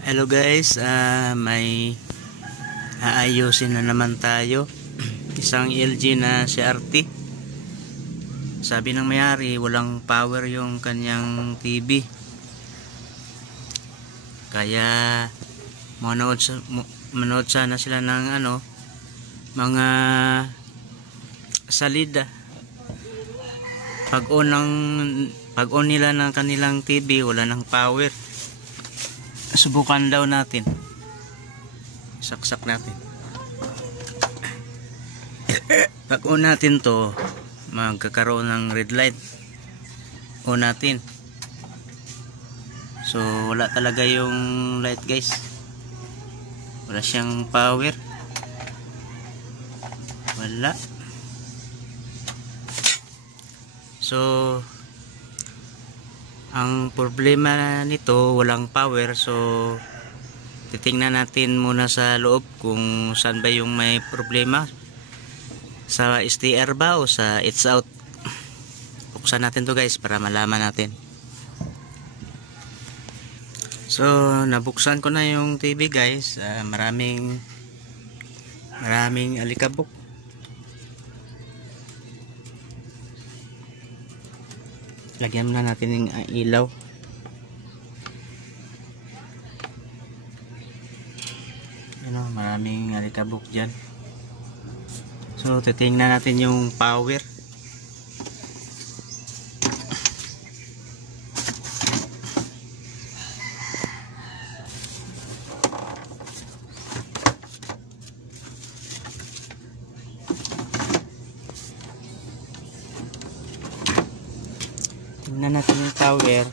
Hello guys, may aayusin na naman tayo. Isang LG na CRT. Sabi ng may-ari, walang power yung kanyang TV. Kaya manood sana sila ng mga salida. Pag on nila ng kanilang TV, wala ng power. Subukan daw natin. Saksak natin. Pag on natin to, magkakaroon ng red light. On natin. So wala talaga yung light guys. Wala siyang power. Wala. So ang problema nito, walang power. So titingnan natin muna sa loob kung saan ba yung may problema, sa STR ba o sa it's out. Buksan natin to guys para malaman natin. So nabuksan ko na yung TV guys. Maraming alikabok. Lagyan na natin yung ilaw. Maraming alikabok dyan. So titingnan natin yung power. Tingnan natin yung power,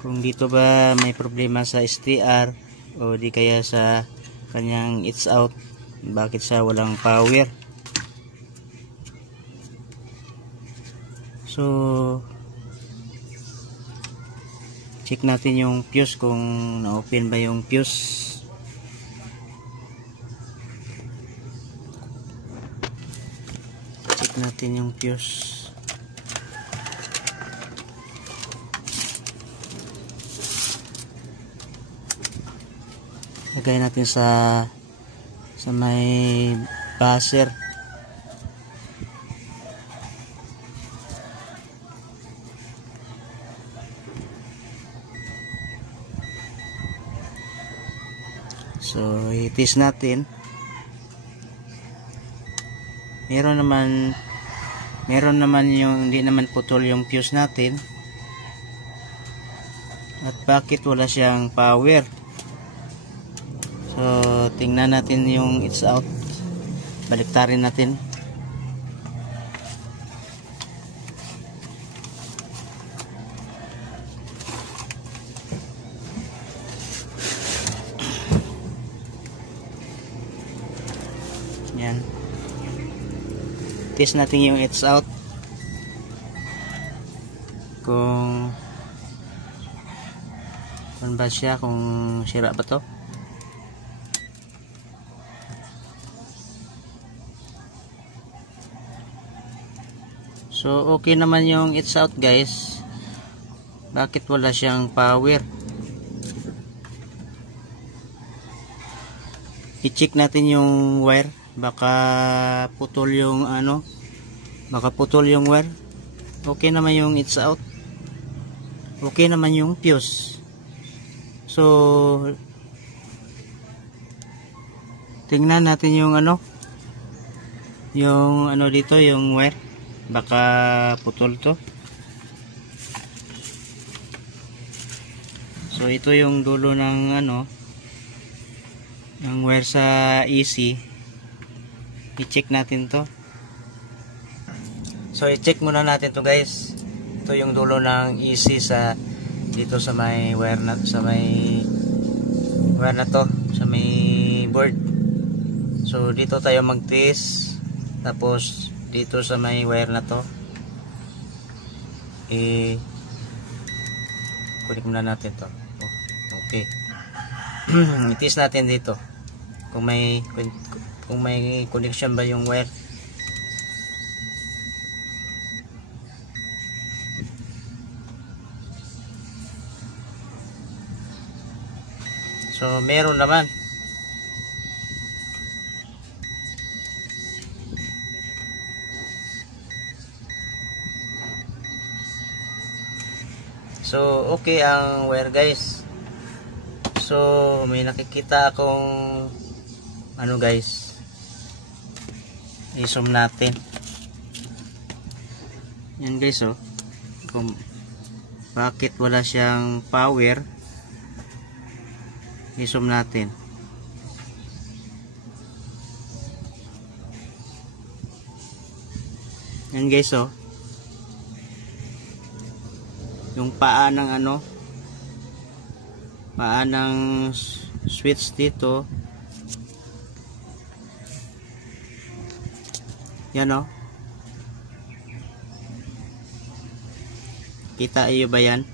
kung dito ba may problema sa STR o di kaya sa kanyang it's out. Bakit siya walang power? So check natin yung fuse, kung na-open ba yung fuse. Check natin yung fuse. Lagay natin sa may buzzer. So i-test natin. Meron naman yung hindi naman putol yung fuse natin. At bakit wala siyang power? So tingnan natin yung it's out. Baliktarin natin. Yan. Test natin yung it's out. Kung ba siya, kung sira ba to. So okay naman yung it's out guys. Bakit wala siyang power? I-check natin yung wire. Baka putol yung wire. Okay naman yung it's out. Okay naman yung fuse. So tingnan natin yung dito, yung wire. Baka putol to. So ito yung dulo ng ng wire sa AC. I-check natin to. So i-check muna natin to guys. Ito yung dulo ng AC dito sa may wire na to, sa may board. So dito tayo mag-test. Tapos dito sa may wire na to, kunin muna natin to. Okay. I-test natin dito kung may connection ba yung wire. So meron naman. So okay ang wire guys. So may nakikita akong ano guys, i-zoom natin. Yan guys, oh, kung bakit wala siyang power, i-zoom natin. Yan guys, oh, yung paa ng ano, paa ng switch dito, yan, oh, kita iyo ba yan?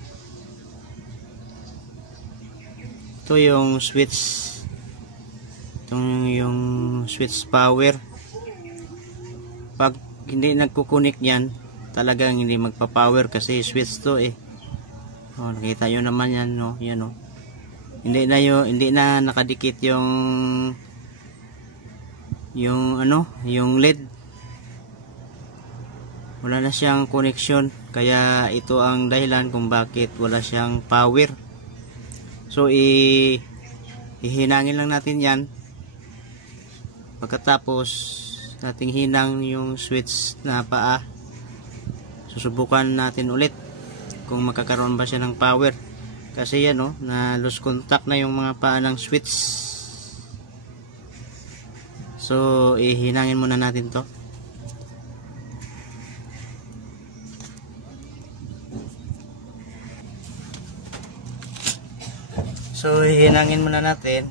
Ito yung switch, itong yung switch power. Pag hindi nagkukunik yan, talagang hindi magpa-power kasi switch to eh. Oh, nakita nyo naman yan, no? Yan, no? Hindi na nakadikit yung ano, yung LED. Wala na siyang connection, kaya ito ang dahilan kung bakit wala siyang power. So ihinangin lang natin yan. Pagkatapos nating hinang yung switch na paa, susubukan natin ulit kung makakaroon ba siya ng power, kasi yan, oh, na lose contact na yung mga paa ng switch. So ihinangin muna natin to. So hihinangin muna natin.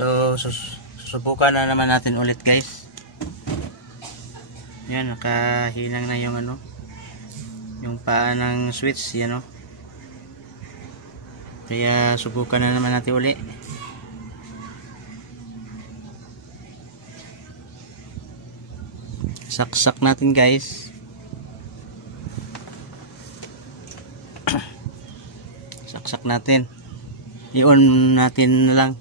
So susubukan na naman natin ulit guys. Yan, nakahinang na yung ano, yung paa ng switch, yan, oh. Kaya subukan na naman natin ulit. Saksak natin guys. Saksak natin. I-on natin na lang.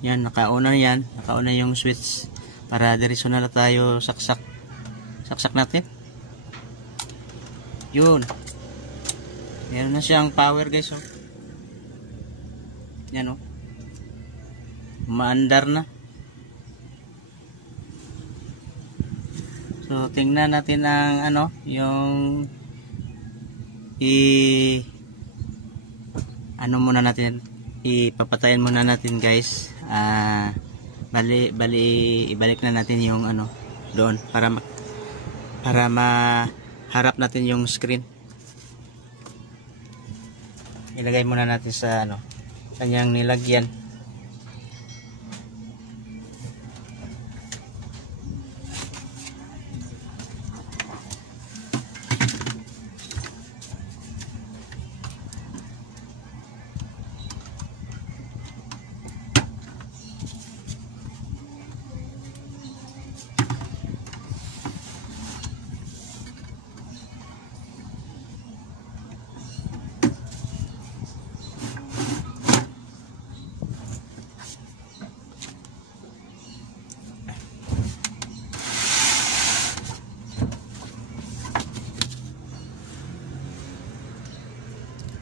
Yan, naka-on na yan. Naka-on na yung switch. Para diretso na tayo saksak. Saksak natin. Yun. Meron na siyang power guys, oh. Yan, oh. Maandar na. So tingnan natin ang ano, yung ano muna natin, ipapatayin muna natin guys. Ibalik na natin yung ano doon para maharap natin yung screen. Ilagay muna natin sa ano, kanyang nilagyan.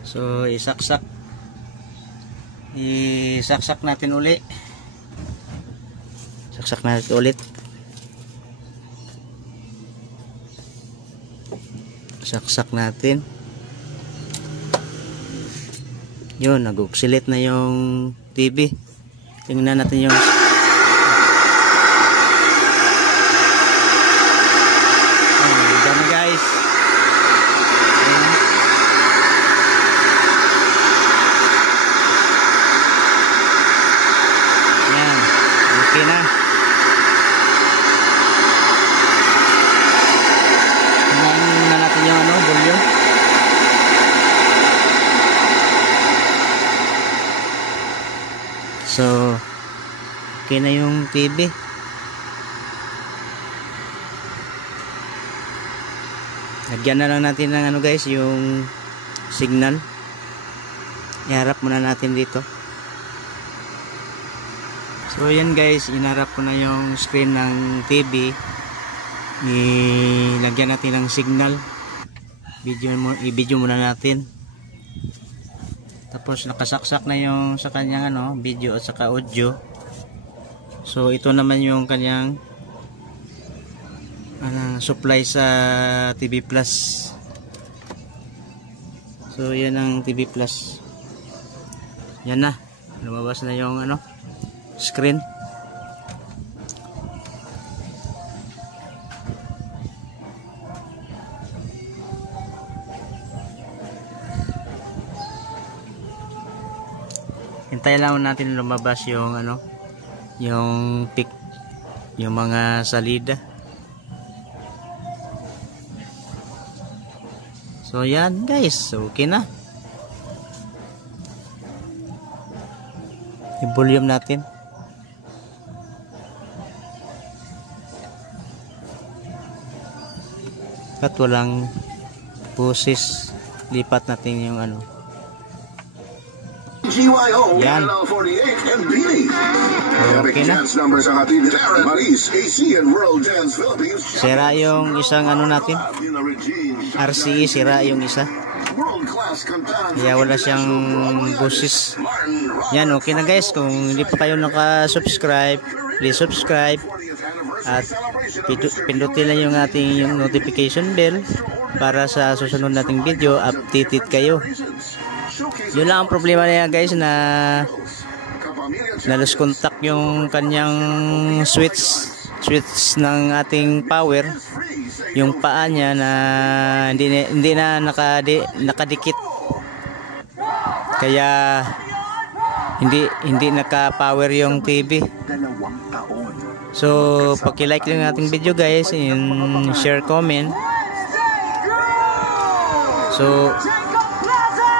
So isaksak natin uli. Saksak natin ulit. Saksak natin. Yun, nag-oscillate na yung TV. Tingnan natin yung okay na. Hanggang muna natin yung volume. So, okay na yung TV. Lagyan na lang natin ng guys, yung signal. Iharap muna natin dito. So yan guys, inarap ko na yung screen ng TV. Ilagyan natin ng signal. I-video muna natin. Tapos nakasaksak na yung sa kanyang video at saka audio. So ito naman yung kanyang supply sa TV Plus. So yan ang TV Plus. Yan na. Lumabas na yung screen. Hintayin lang natin lumabas yung yung pic, yung mga salida. So yan guys, okay na. I-volume natin. At walang busis. Lipat natin yung GYO, yan. NL48, and Beanie. Okay na. Dance numbers ang hatid ni Darren Maris, AC and World Dance Philippines. Sira yung isang natin. RCE, sira yung isa. Kaya wala siyang busis. Yan, okay na guys. Kung hindi pa kayo naka-subscribe, please subscribe. At pindutin lang yung ating notification bell para sa susunod nating video, updated kayo. Yun lang ang problema niya guys, na lose contact yung kanyang switch ng ating power, yung paa niya na hindi na nakadikit, kaya hindi naka-power yung TV. So paki-like lang ating video guys, and share, comment. So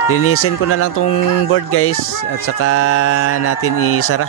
linisin ko na lang tong board guys, at saka natin isara.